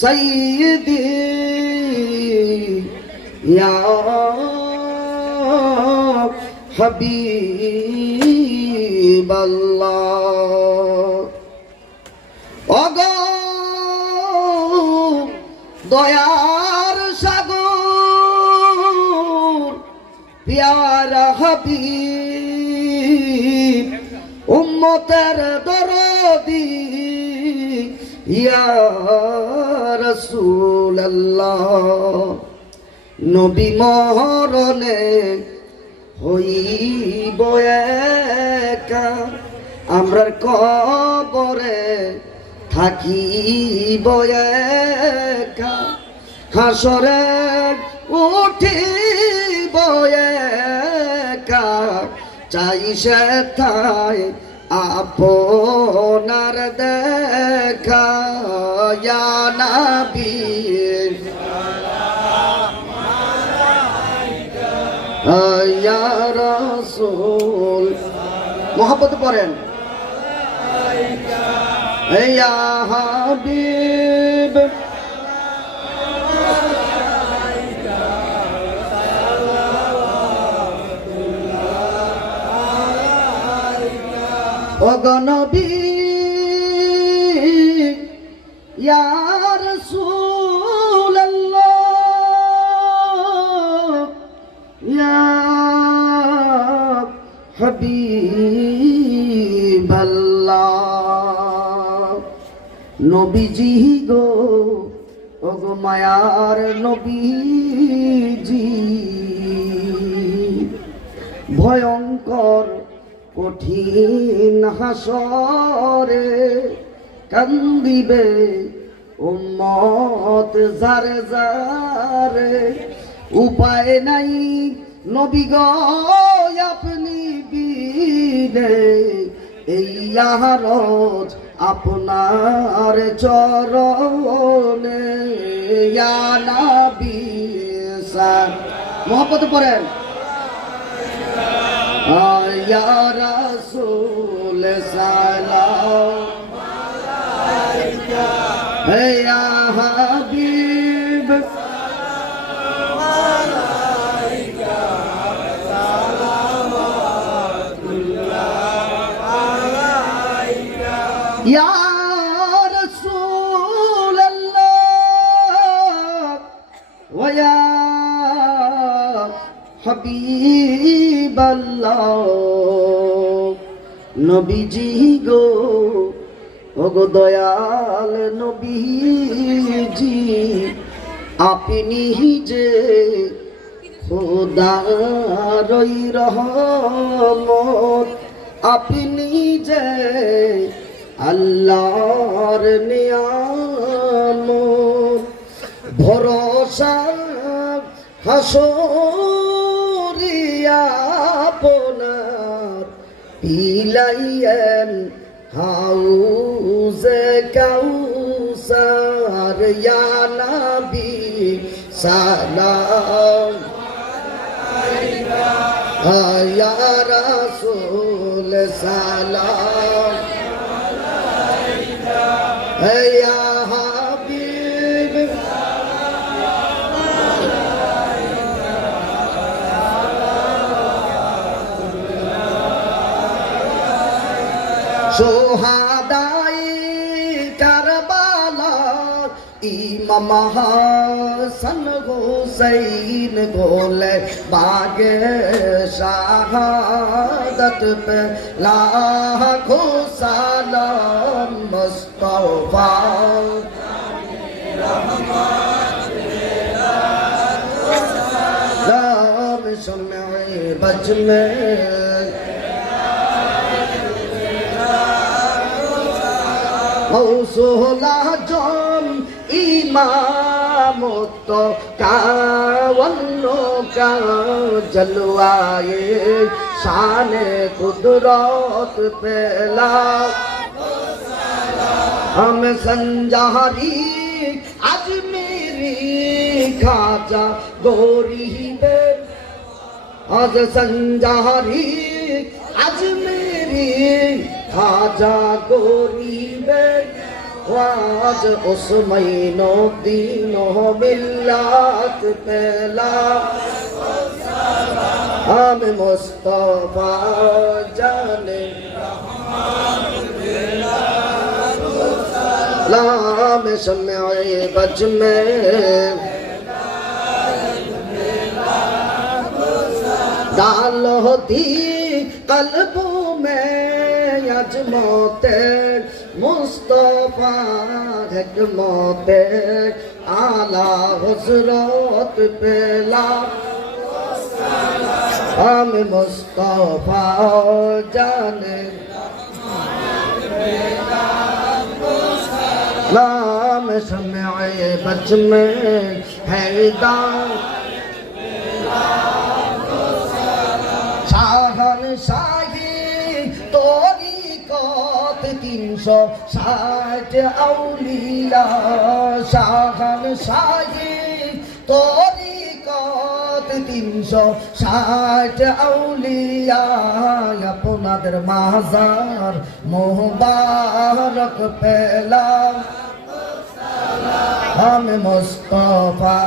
সাইয়্যিদি ইয়া হাবিবাল্লাহ। ওগো দয়ার সাগর প্যারা হাবিব উম্মতের দরদি ইয়া রাসূলুল্লাহ। নবী মরণে হইব একা, আমরার কবরে থাকিব একা, হাসরে উঠিব একা, চাই সেথায় আপনার দেখা ইয়া নবী ইয়া রাসূল। মোহাম্মত পড়েন ইয়া হাবিব ওগো নবী ইয়া রাসূলুল্লাহ ইয়া হাবিবাল্লাহ। নবীজি গো ওগো মায়ার নবীজি, ভয়ঙ্কর কঠিন হাসরে কান্দিবে উম্মত যারে যারে, উপায় নাই নবী গো আপনি বিনে, এই আরজ আপনার চরণে ইয়া নবী মোহাম্মত পড়েন ইয়া রাসূল সালাম আলাইকা ইয়া হাবিব সালাম আলাইকা সালাওয়াতুল্লাহ আলাইকা ইয়া রাসূলুল্লাহ ওয়া ইয়া হাবিবাল্লাহ। নবীজি গো ওগো দয়াল নবীজি, আপনি যে খোদার রহমত, আপনি যে আল্লাহর নিয়ামত, ভরসা হাসরিয়া আপনার পিলাইয়েন হাউজে কাউসার ইয়া নবী সালাম আলাইকা ইয়া রাসূল সালাম আলাইকা ইয়া হাবিব সোহাদাই কারবালা ইমাম হাসান হুসাইন গোলে বাগে শাহাদত पे लाखों सलाम मुस्तफा राम शम्मे बज में सोला जम इमामत कावन्नो का जलवाए शान कुदरत पेला हम संजारी अजमेरी खाजा गोरीबे आज संजारी अजमेरी खाजा गोरीबे वाज उसमैन तीनों मिल्लत पहला हम मुस्तफा जाने लाम शम्मे बज में डालो दी कल्बों में यजमोते मुस्तफा हिकमते आला हुजरत पेला हम मुस्तफा जाने लाम शम्मे बज में हैदार शाहन शाही तोरी कत 360 औलिया शाहन शाही तोरी कत 360 औलिया আপনাদের মাজার মোবারক পেলাম हम मुस्तफा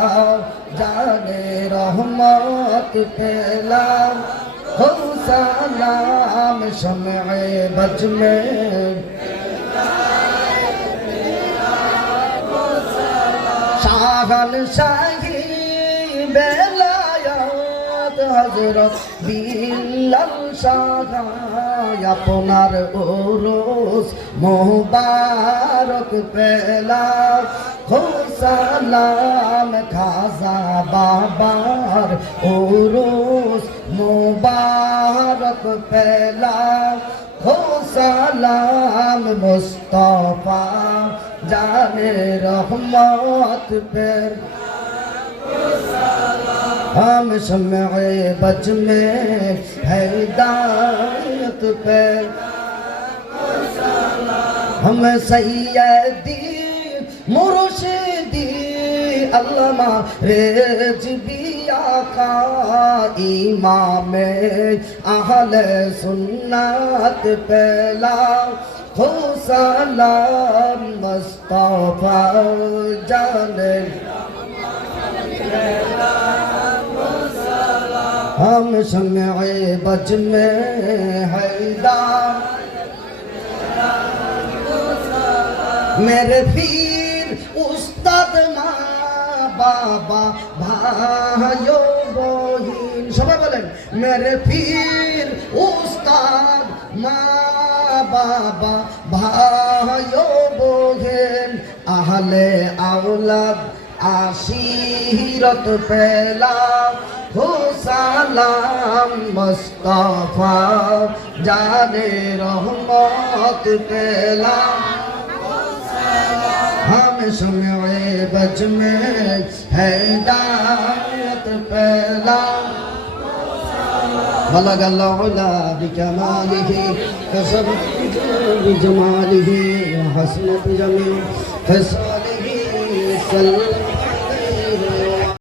जाने रहमत पेलाम हो सलाम शम्मे बज में शाहन शाही बेलायत हजरत बिलाल शाह আপনার ওরস মোবারক পেলাম हो सलाम खाजा बाबार ओरोस मुबारक पहला हो सलाम मुस्तफा जाने रहमत पर हम शम्मे बज में हिदायत पर हम सैयदी मुर्शिदी अल्लामा रेजबिया का इमाम अहले सुन्नत पहला हो सलाम मुस्तफा जाने हम शम्मे बज में हैदार मेरे पीर उस्ताद माँ बाबा भाइयों बहिन सबाई बोलें मेरे पीर उस्ताद माँ बाबा भाइयों बहिन आहले औलाद आशीरत पहला हो सलाम मुस्तफा जाने रहमत पहला हम शम्मे बज में हिदायत पहला बलग अल्लाह बिकमालिही कसब बिजमालिही हसनत जमी खसालिही सल्लल्लाहु